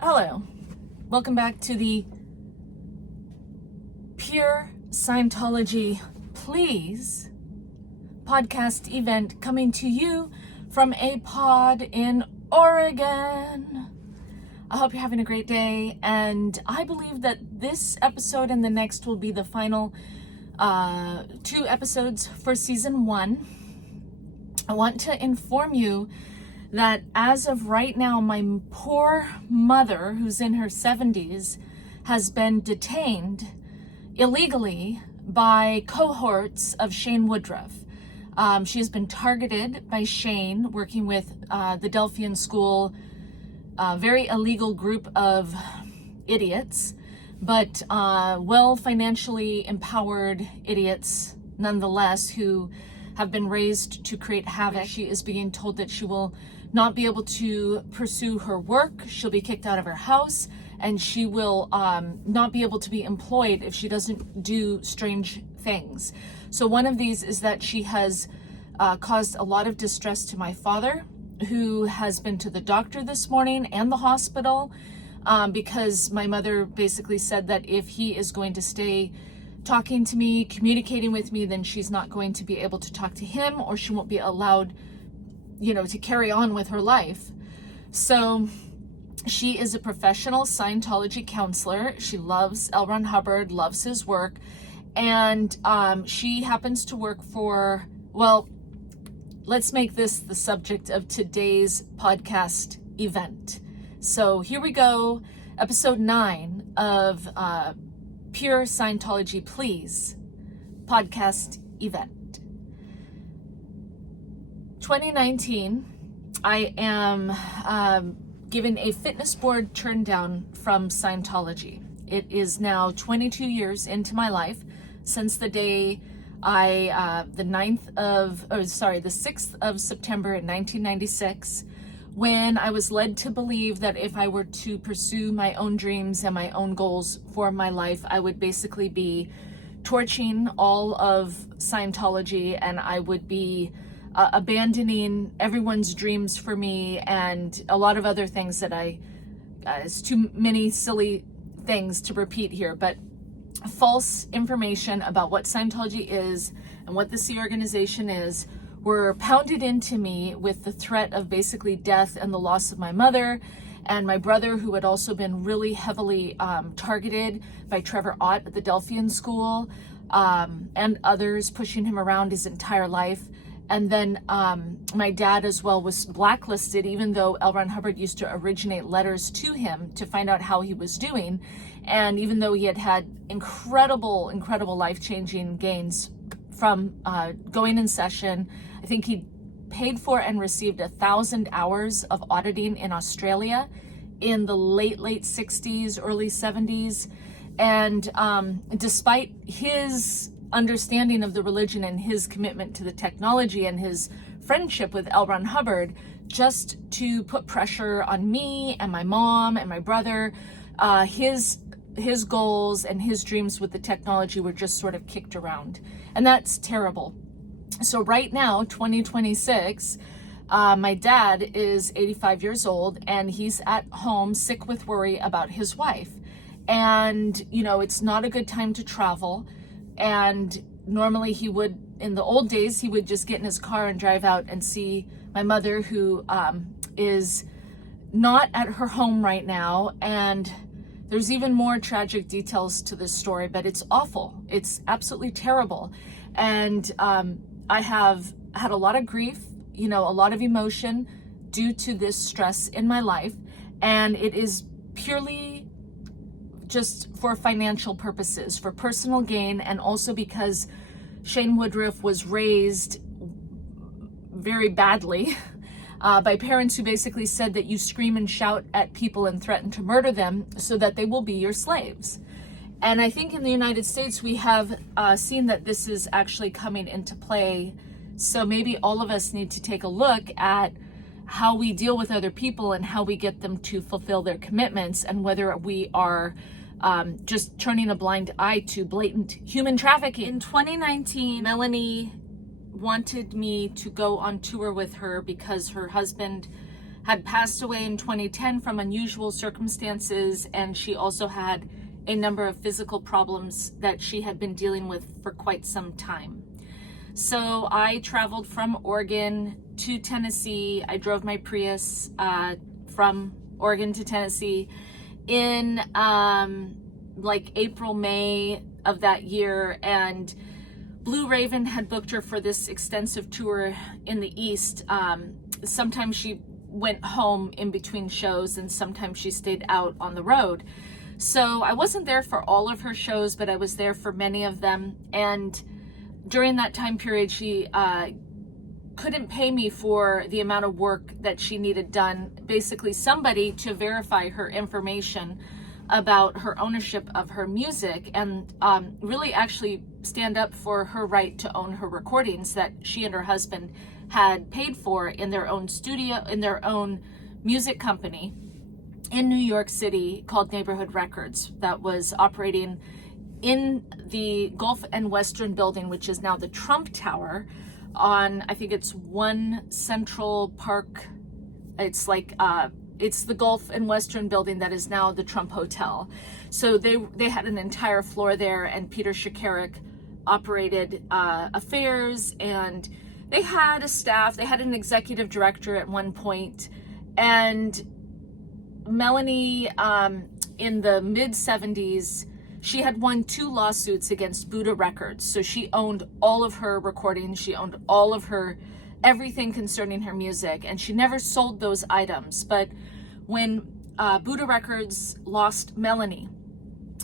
Hello, welcome back to the Pure Scientology Please podcast event coming to you from a pod in Oregon. I hope you're having a great day, and I believe that this episode and the next will be the final 2 episodes for season 1. I want to inform you that as of right now, my poor mother, who's in her 70s, has been detained illegally by cohorts of Shane Woodruff. She has been targeted by Shane, working with the Delphian School, very illegal group of idiots, but well financially empowered idiots nonetheless, who have been raised to create havoc. She is being told that she will not be able to pursue her work. She'll be kicked out of her house, and she will not be able to be employed if she doesn't do strange things. So one of these is that she has caused a lot of distress to my father, who has been to the doctor this morning and the hospital, because my mother basically said that if he is going to stay talking to me, communicating with me, then she's not going to be able to talk to him, or she won't be allowed, to carry on with her life. So she is a professional Scientology counselor. She loves L. Ron Hubbard, loves his work, and she happens to work for, well, let's make this the subject of today's podcast event. So here we go, episode 9 of Pure Scientology Please podcast event. 2019, I am given a fitness board turn down from Scientology. It is now 22 years into my life since the day the 6th of September in 1996, when I was led to believe that if I were to pursue my own dreams and my own goals for my life, I would basically be torching all of Scientology, and I would be abandoning everyone's dreams for me, and a lot of other things that it's too many silly things to repeat here, but false information about what Scientology is and what the Sea organization is were pounded into me with the threat of basically death and the loss of my mother and my brother, who had also been really heavily targeted by Trevor Ott at the Delphian School, and others pushing him around his entire life. And then my dad as well was blacklisted, even though L. Ron Hubbard used to originate letters to him to find out how he was doing. And even though he had had incredible life-changing gains from going in session, I think he paid for and received 1,000 hours of auditing in Australia in the late 60s, early 70s. And despite his understanding of the religion and his commitment to the technology and his friendship with L. Ron Hubbard, just to put pressure on me and my mom and my brother, his goals and his dreams with the technology were just sort of kicked around. And that's terrible. So right now, 2026, my dad is 85 years old, and he's at home sick with worry about his wife. And, it's not a good time to travel. And normally he would, in the old days, he would just get in his car and drive out and see my mother, who is not at her home right now. And there's even more tragic details to this story, but it's awful. It's absolutely terrible. And I have had a lot of grief, a lot of emotion due to this stress in my life. And it is purely just for financial purposes, for personal gain, and also because Shane Woodruff was raised very badly by parents who basically said that you scream and shout at people and threaten to murder them so that they will be your slaves. And I think in the United States, we have seen that this is actually coming into play. So maybe all of us need to take a look at how we deal with other people and how we get them to fulfill their commitments, and whether we are just turning a blind eye to blatant human trafficking. In 2019, Melanie wanted me to go on tour with her because her husband had passed away in 2010 from unusual circumstances, and she also had a number of physical problems that she had been dealing with for quite some time. So I traveled from Oregon to Tennessee. I drove my Prius from Oregon to Tennessee in like April, May of that year, and Blue Raven had booked her for this extensive tour in the East. Sometimes she went home in between shows, and sometimes she stayed out on the road. So I wasn't there for all of her shows, but I was there for many of them. And during that time period, she couldn't pay me for the amount of work that she needed done. Basically, somebody to verify her information about her ownership of her music, and really actually stand up for her right to own her recordings that she and her husband had paid for in their own studio, in their own music company in New York City called Neighborhood Records, that was operating in the Gulf and Western building, which is now the Trump Tower on, I think it's One Central Park. It's like, it's the Gulf and Western building that is now the Trump Hotel. So they had an entire floor there, and Peter Shakarik operated affairs, and they had a staff. They had an executive director at one point, and Melanie, in the mid 70s, she had won 2 lawsuits against Buddha Records. So she owned all of her recordings. She owned all of her, everything concerning her music, and she never sold those items. But when Buddha Records lost Melanie,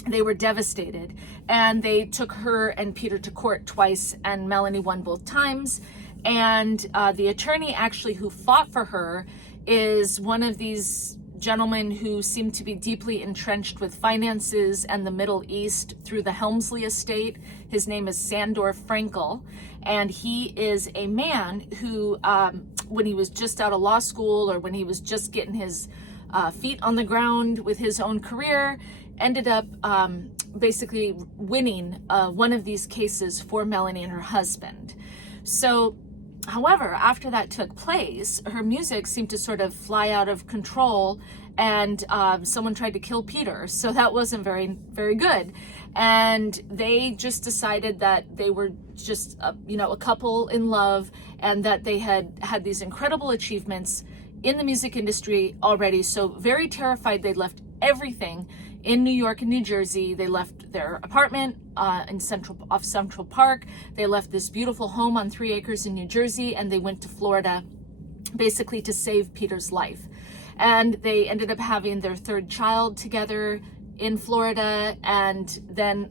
they were devastated, and they took her and Peter to court twice, and Melanie won both times. And the attorney actually who fought for her is one of these gentlemen who seem to be deeply entrenched with finances and the Middle East through the Helmsley estate. His name is Sandor Frankel, and he is a man who, when he was just out of law school, or when he was just getting his feet on the ground with his own career, ended up basically winning one of these cases for Melanie and her husband. So, however, after that took place, her music seemed to sort of fly out of control, and someone tried to kill Peter. So that wasn't very, very good. And they just decided that they were just, a couple in love, and that they had had these incredible achievements in the music industry already. So very terrified, they left everything in New York and New Jersey. They left their apartment off Central Park. They left this beautiful home on 3 acres in New Jersey, and they went to Florida basically to save Peter's life. And they ended up having their 3rd child together in Florida. And then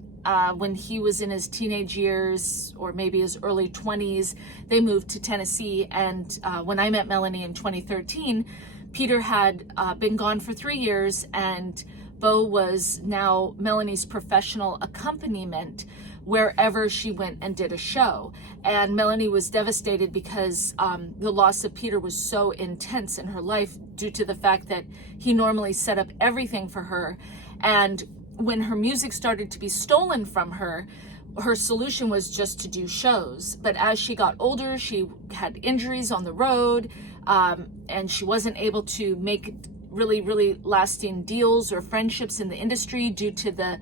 when he was in his teenage years, or maybe his early 20s, they moved to Tennessee. And when I met Melanie in 2013, Peter had been gone for 3 years, and Bo was now Melanie's professional accompaniment wherever she went and did a show. And Melanie was devastated because the loss of Peter was so intense in her life, due to the fact that he normally set up everything for her. And when her music started to be stolen from her, her solution was just to do shows. But as she got older, she had injuries on the road, and she wasn't able to make really, really lasting deals or friendships in the industry due to the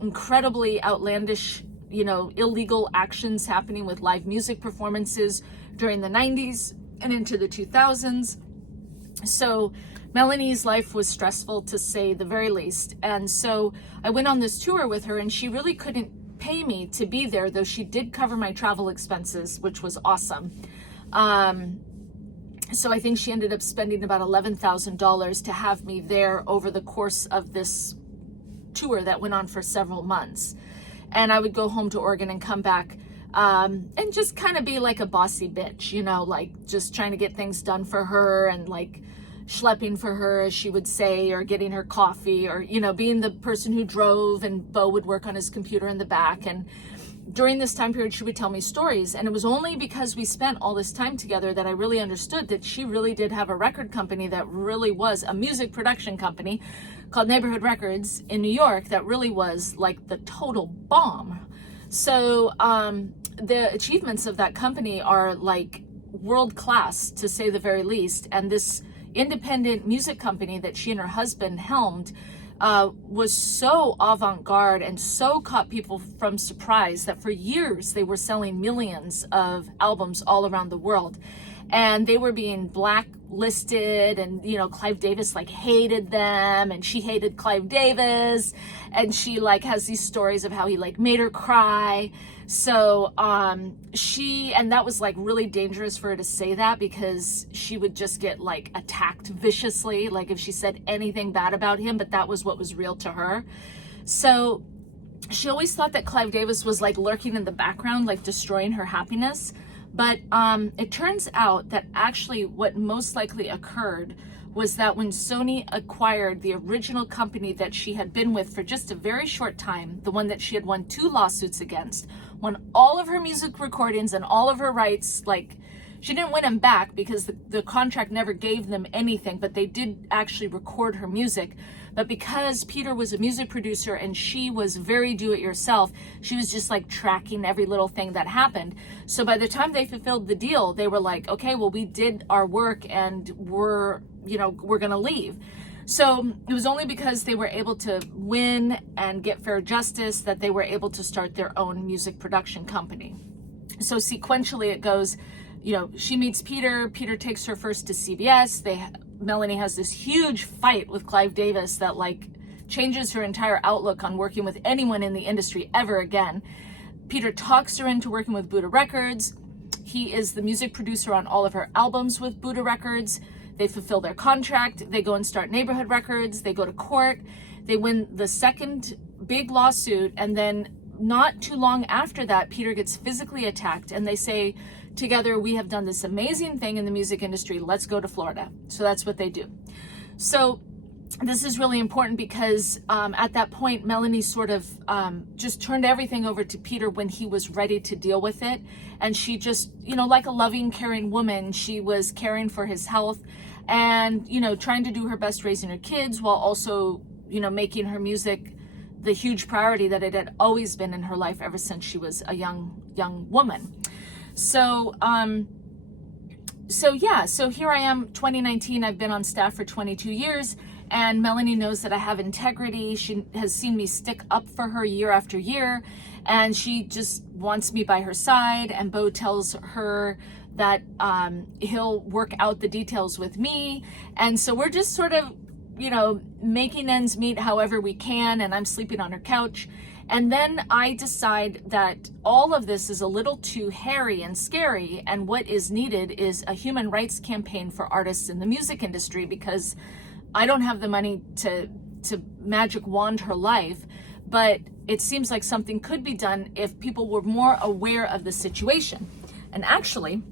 incredibly outlandish, illegal actions happening with live music performances during the 90s and into the 2000s. So Melanie's life was stressful, to say the very least. And so I went on this tour with her, and she really couldn't pay me to be there, though she did cover my travel expenses, which was awesome. So I think she ended up spending about $11,000 to have me there over the course of this tour that went on for several months. And I would go home to Oregon and come back and just kind of be like a bossy bitch, like just trying to get things done for her, and like schlepping for her, as she would say, or getting her coffee, or, being the person who drove, and Bo would work on his computer in the back. And during this time period, she would tell me stories. And it was only because we spent all this time together that I really understood that she really did have a record company that really was a music production company called Neighborhood Records in New York that really was like the total bomb. So the achievements of that company are like world class, to say the very least. And this independent music company that she and her husband helmed was so avant-garde and so caught people from surprise that for years they were selling millions of albums all around the world. And they were being blacklisted, and Clive Davis like hated them, and she hated Clive Davis, and she like has these stories of how he like made her cry. So and that was like really dangerous for her to say that, because she would just get like attacked viciously, like if she said anything bad about him, but that was what was real to her. So she always thought that Clive Davis was like lurking in the background, like destroying her happiness. But it turns out that actually what most likely occurred was that when Sony acquired the original company that she had been with for just a very short time, the one that she had won 2 lawsuits against, when all of her music recordings and all of her rights, like she didn't win them back because the contract never gave them anything, but they did actually record her music. But because Peter was a music producer and she was very do-it-yourself, she was just like tracking every little thing that happened. So by the time they fulfilled the deal, they were like, okay, well, we did our work and we're going to leave. So it was only because they were able to win and get fair justice that they were able to start their own music production company. So sequentially it goes, she meets Peter. Peter takes her first to CBS. Melanie has this huge fight with Clive Davis that like changes her entire outlook on working with anyone in the industry ever again. Peter talks her into working with Buddha Records. He is the music producer on all of her albums with Buddha Records. They fulfill their contract. They go and start Neighborhood Records. They go to court. They win the second big lawsuit. And then not too long after that, Peter gets physically attacked, and they say, together, we have done this amazing thing in the music industry. Let's go to Florida. So that's what they do. So this is really important because at that point, Melanie sort of just turned everything over to Peter when he was ready to deal with it. And she just, like a loving, caring woman, she was caring for his health and, trying to do her best raising her kids while also, making her music the huge priority that it had always been in her life ever since she was a young woman. So here I am, 2019, I've been on staff for 22 years, and Melanie knows that I have integrity. She has seen me stick up for her year after year, and she just wants me by her side, and Bo tells her that he'll work out the details with me, and so we're just sort of, making ends meet however we can, and I'm sleeping on her couch. And then I decide that all of this is a little too hairy and scary, and what is needed is a human rights campaign for artists in the music industry, because I don't have the money to magic wand her life, but it seems like something could be done if people were more aware of the situation. And actually,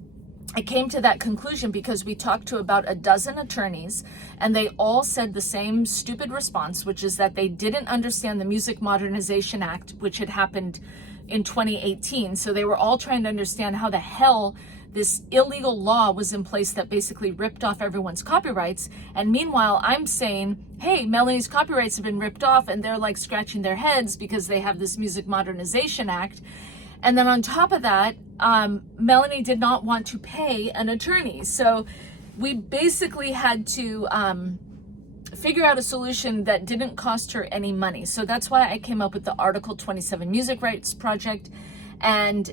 I came to that conclusion because we talked to about a dozen attorneys, and they all said the same stupid response, which is that they didn't understand the Music Modernization Act, which had happened in 2018. So they were all trying to understand how the hell this illegal law was in place that basically ripped off everyone's copyrights. And meanwhile, I'm saying, hey, Melanie's copyrights have been ripped off, and they're like scratching their heads because they have this Music Modernization Act. And then on top of that, Melanie did not want to pay an attorney. So we basically had to figure out a solution that didn't cost her any money. So that's why I came up with the Article 27 Music Rights Project. And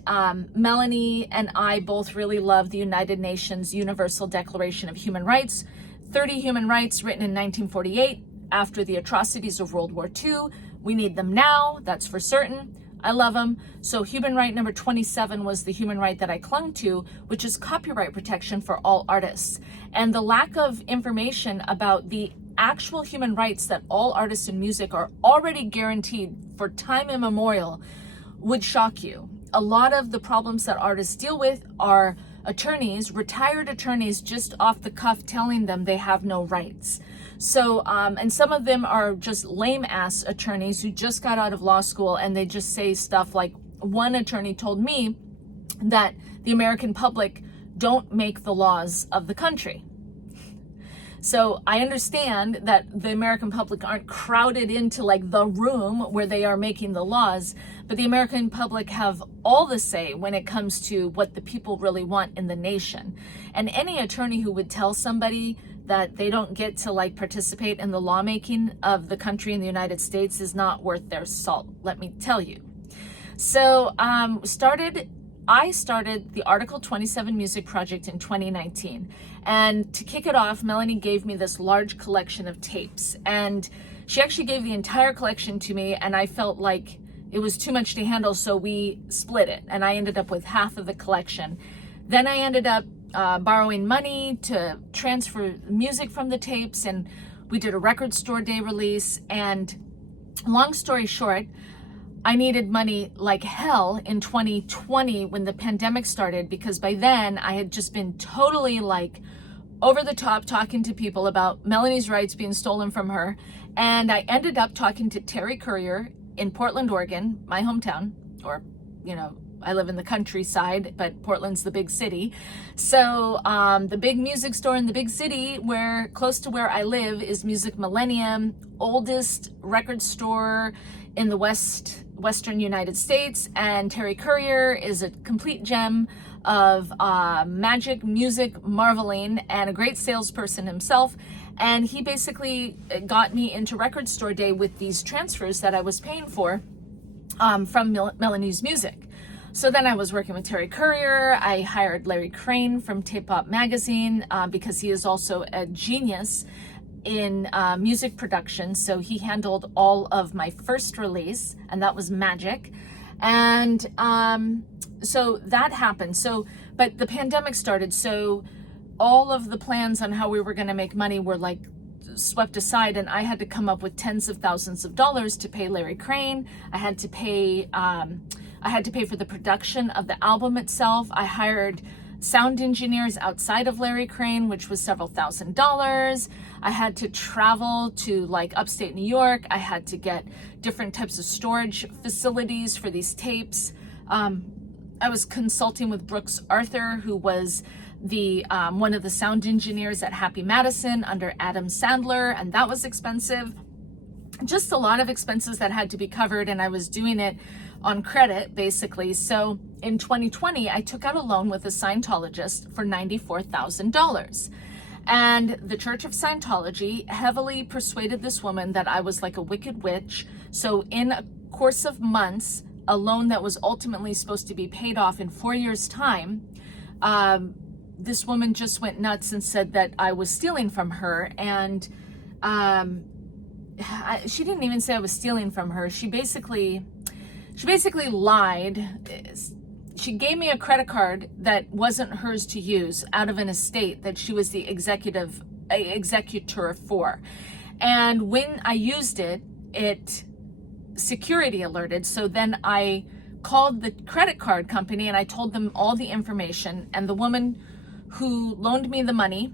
Melanie and I both really love the United Nations Universal Declaration of Human Rights, 30 human rights written in 1948 after the atrocities of World War II. We need them now, that's for certain. I love them. So human right number 27 was the human right that I clung to, which is copyright protection for all artists. And the lack of information about the actual human rights that all artists in music are already guaranteed for time immemorial would shock you. A lot of the problems that artists deal with are attorneys, retired attorneys, just off the cuff telling them they have no rights. So, and some of them are just lame ass attorneys who just got out of law school, and they just say stuff like, one attorney told me that the American public don't make the laws of the country. So I understand that the American public aren't crowded into like the room where they are making the laws, but the American public have all the say when it comes to what the people really want in the nation. And any attorney who would tell somebody that they don't get to like participate in the lawmaking of the country in the United States is not worth their salt, let me tell you. So I started the Article 27 Music Project in 2019. And to kick it off, Melanie gave me this large collection of tapes. And she actually gave the entire collection to me, and I felt like it was too much to handle, so we split it. And I ended up with half of the collection. Then I ended up borrowing money to transfer music from the tapes, and we did a record store day release. And long story short, I needed money like hell in 2020 when the pandemic started, because by then I had just been totally like over the top talking to people about Melanie's rights being stolen from her. And I ended up talking to Terry Courier in Portland, Oregon, my hometown, or, you know, I live in the countryside, but Portland's the big city. So the big music store in the big city, where close to where I live, is Music Millennium, oldest record store in the Western United States. And Terry Courier is a complete gem of magic music marveling and a great salesperson himself. And he basically got me into record store day with these transfers that I was paying for from Melanie's music. So then I was working with Terry Courier. I hired Larry Crane from Tape Pop Magazine because he is also a genius in music production. So he handled all of my first release, and that was Magic. And so that happened. But the pandemic started. So all of the plans on how we were going to make money were like swept aside, and I had to come up with tens of thousands of dollars to pay Larry Crane. I had to pay for the production of the album itself. I hired sound engineers outside of Larry Crane, which was several $1,000s. I had to travel to like upstate New York. I had to get different types of storage facilities for these tapes. I was consulting with Brooks Arthur, who was the one of the sound engineers at Happy Madison under Adam Sandler, and that was expensive. Just a lot of expenses that had to be covered, and I was doing it on credit, basically. So in 2020, I took out a loan with a Scientologist for $94,000. And the Church of Scientology heavily persuaded this woman that I was like a wicked witch. So in a course of months, a loan that was ultimately supposed to be paid off in 4 years' time, this woman just went nuts and said that I was stealing from her. And she didn't even say I was stealing from her. She basically lied. She gave me a credit card that wasn't hers to use out of an estate that she was the executor for. And when I used it, it security alerted. So then I called the credit card company and I told them all the information. And the woman who loaned me the money,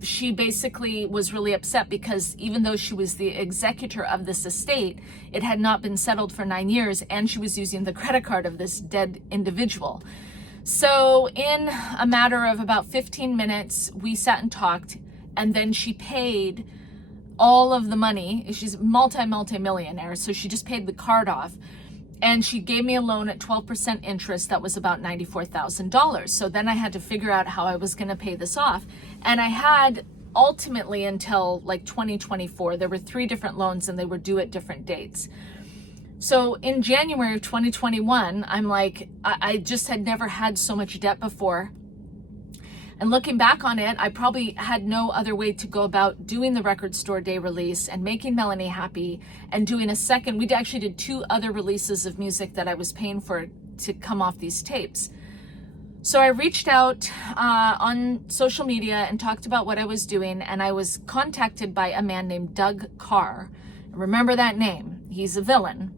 she basically was really upset because even though she was the executor of this estate, it had not been settled for 9 years, and she was using the credit card of this dead individual. So in a matter of about 15 minutes, we sat and talked, and then she paid all of the money. She's multi-millionaire, so she just paid the card off. And she gave me a loan at 12% interest that was about $94,000. So then I had to figure out how I was going to pay this off. And I had ultimately until like 2024. There were 3 different loans and they were due at different dates. So in January of 2021, I'm like, I just had never had so much debt before. And looking back on it, I probably had no other way to go about doing the record store day release and making Melanie happy and doing a second. We actually did 2 other releases of music that I was paying for to come off these tapes. So I reached out on social media and talked about what I was doing, and I was contacted by a man named Doug Carr. Remember that name? He's a villain.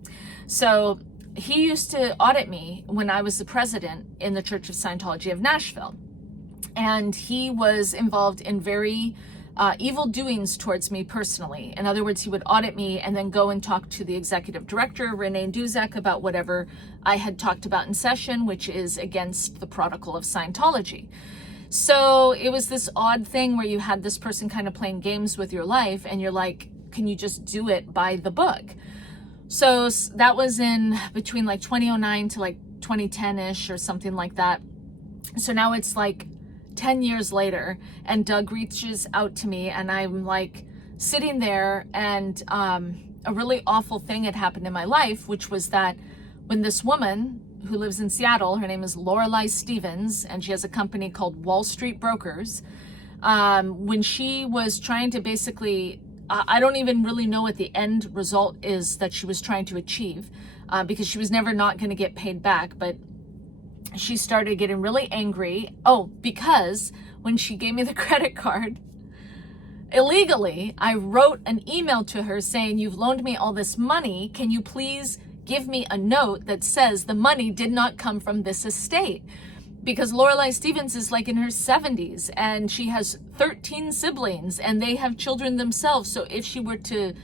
So he used to audit me when I was the president in the Church of Scientology of Nashville. And he was involved in very evil doings towards me personally. In other words, he would audit me and then go and talk to the executive director, Renee Duzak, about whatever I had talked about in session, which is against the protocol of Scientology. So it was this odd thing where you had this person kind of playing games with your life, and you're like, can you just do it by the book? So that was in between like 2009 to like 2010-ish or something like that. So now it's like 10 years later, and Doug reaches out to me, and I'm like sitting there, and a really awful thing had happened in my life, which was that when this woman who lives in Seattle, her name is Lorelei Stevens, and she has a company called Wall Street Brokers, when she was trying to basically, I don't even really know what the end result is that she was trying to achieve, because she was never not going to get paid back, but she started getting really angry. Oh, because when she gave me the credit card, illegally, I wrote an email to her saying, "You've loaned me all this money. Can you please give me a note that says the money did not come from this estate?" Because Lorelei Stevens is like in her 70s, and she has 13 siblings, and they have children themselves. So if she were to,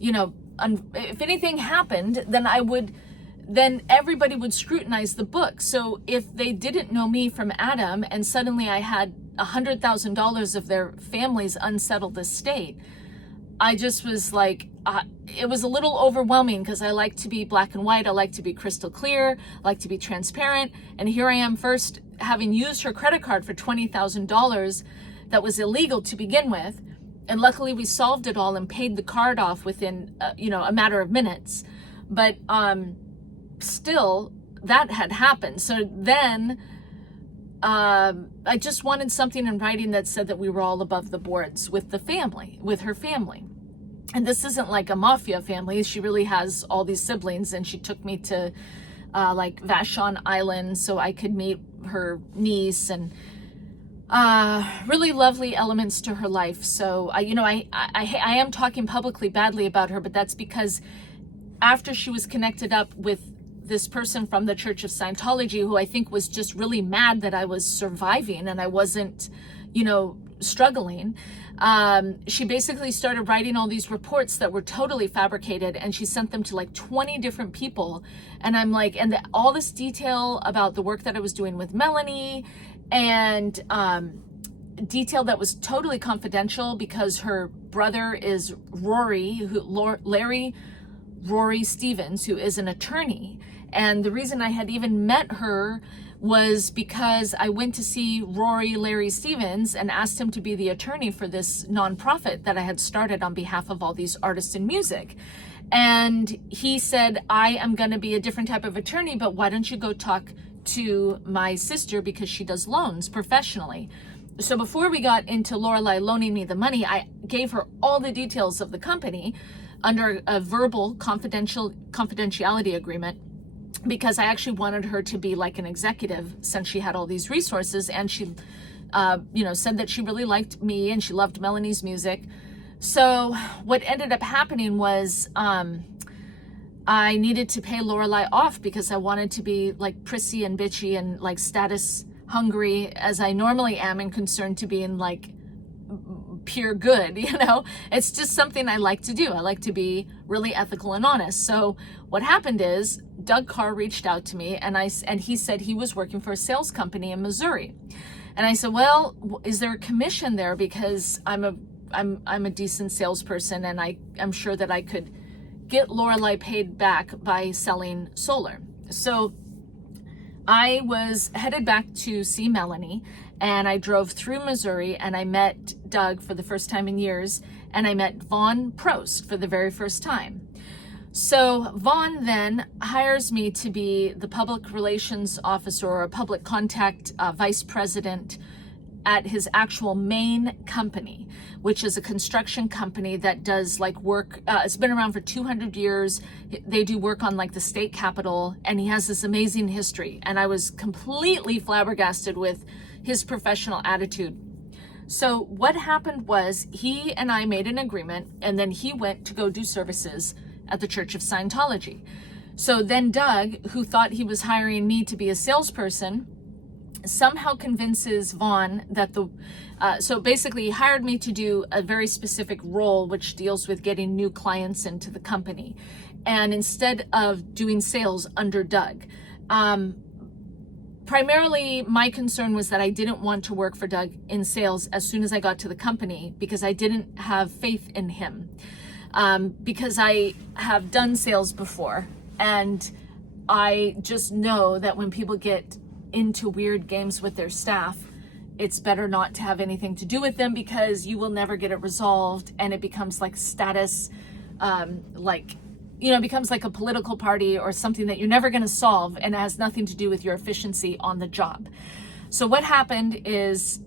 if anything happened, then everybody would scrutinize the book. So if they didn't know me from Adam, and suddenly I had $100,000 of their family's unsettled estate, I just was like, it was a little overwhelming, because I like to be black and white. I like to be crystal clear. I like to be transparent. And here I am, first having used her credit card for $20,000 that was illegal to begin with. And luckily we solved it all and paid the card off within, a matter of minutes. But still, that had happened. So then I just wanted something in writing that said that we were all above the boards with the family, with her family. And this isn't like a mafia family. She really has all these siblings, and she took me to like Vashon Island so I could meet her niece, and really lovely elements to her life. So I am talking publicly badly about her, but that's because after she was connected up with this person from the Church of Scientology, who I think was just really mad that I was surviving and I wasn't, struggling. She basically started writing all these reports that were totally fabricated, and she sent them to like 20 different people. And I'm like, all this detail about the work that I was doing with Melanie, and detail that was totally confidential, because her brother is Rory Stevens, who is an attorney. And the reason I had even met her was because I went to see Larry Stevens and asked him to be the attorney for this nonprofit that I had started on behalf of all these artists in music. And he said, "I am going to be a different type of attorney, but why don't you go talk to my sister, because she does loans professionally." So before we got into Lorelei loaning me the money, I gave her all the details of the company under a verbal confidentiality agreement, because I actually wanted her to be like an executive, since she had all these resources. And she, said that she really liked me and she loved Melanie's music. So what ended up happening was I needed to pay Lorelei off, because I wanted to be like prissy and bitchy and like status hungry, as I normally am, and concerned to be in like pure good. It's just something I like to do. I like to be really ethical and honest. So what happened is Doug Carr reached out to me, and he said he was working for a sales company in Missouri. And I said, "Well, is there a commission there? Because I'm a decent salesperson, and I'm sure that I could get Lorelei paid back by selling solar." So I was headed back to see Melanie, and I drove through Missouri, and I met Doug for the first time in years, and I met Vaughn Prost for the very first time. So Vaughn then hires me to be the public relations officer, or a public contact vice president at his actual main company, which is a construction company that does like work. It's been around for 200 years. They do work on like the state capitol, and he has this amazing history. And I was completely flabbergasted with his professional attitude. So what happened was, he and I made an agreement, and then he went to go do services at the Church of Scientology. So then Doug, who thought he was hiring me to be a salesperson, somehow convinces Vaughn that so basically he hired me to do a very specific role, which deals with getting new clients into the company. And instead of doing sales under Doug, primarily my concern was that I didn't want to work for Doug in sales as soon as I got to the company, because I didn't have faith in him. Because I have done sales before, and I just know that when people get into weird games with their staff, it's better not to have anything to do with them because you will never get it resolved, and it becomes like status, it becomes like a political party or something that you're never going to solve, and it has nothing to do with your efficiency on the job. So what happened is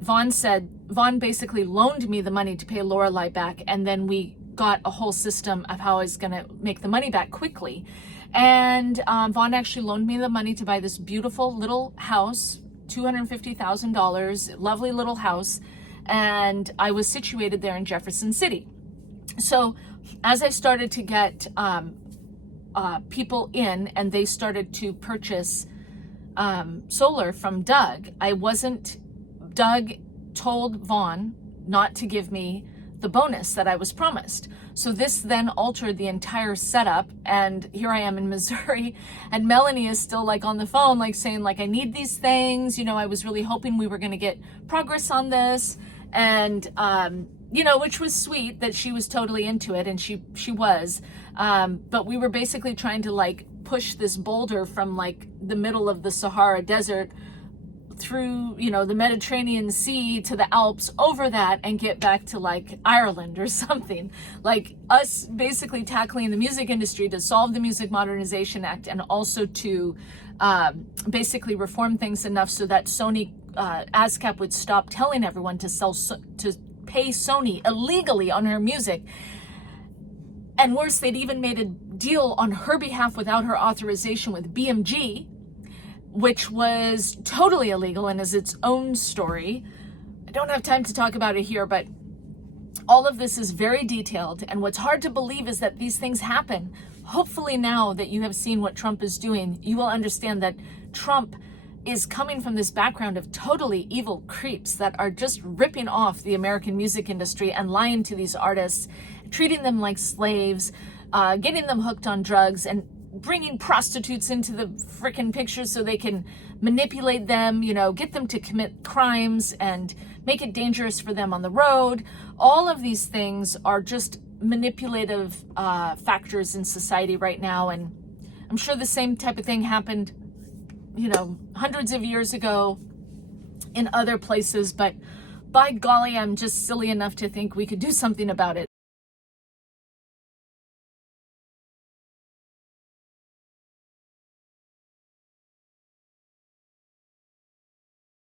Vaughn basically loaned me the money to pay Lorelai back, and then we got a whole system of how I was going to make the money back quickly. And Vaughn actually loaned me the money to buy this beautiful little house, $250,000, lovely little house, and I was situated there in Jefferson City. So as I started to get people in and they started to purchase solar from Doug, Doug told Vaughn not to give me the bonus that I was promised. So this then altered the entire setup, and here I am in Missouri, and Melanie is still like on the phone, like saying like, I need these things, I was really hoping we were going to get progress on this, and which was sweet that she was totally into it, and she was, but we were basically trying to like push this boulder from like the middle of the Sahara Desert through, the Mediterranean Sea to the Alps, over that, and get back to like Ireland or something. Like us basically tackling the music industry to solve the Music Modernization Act, and also to basically reform things enough so that Sony, ASCAP would stop telling everyone to pay Sony illegally on her music. And worse, they'd even made a deal on her behalf without her authorization with BMG, which was totally illegal and is its own story. I don't have time to talk about it here, but all of this is very detailed. And what's hard to believe is that these things happen. Hopefully now that you have seen what Trump is doing, you will understand that Trump is coming from this background of totally evil creeps that are just ripping off the American music industry and lying to these artists, treating them like slaves, getting them hooked on drugs, and bringing prostitutes into the frickin' picture so they can manipulate them, get them to commit crimes and make it dangerous for them on the road. All of these things are just manipulative factors in society right now. And I'm sure the same type of thing happened, hundreds of years ago in other places. But by golly, I'm just silly enough to think we could do something about it.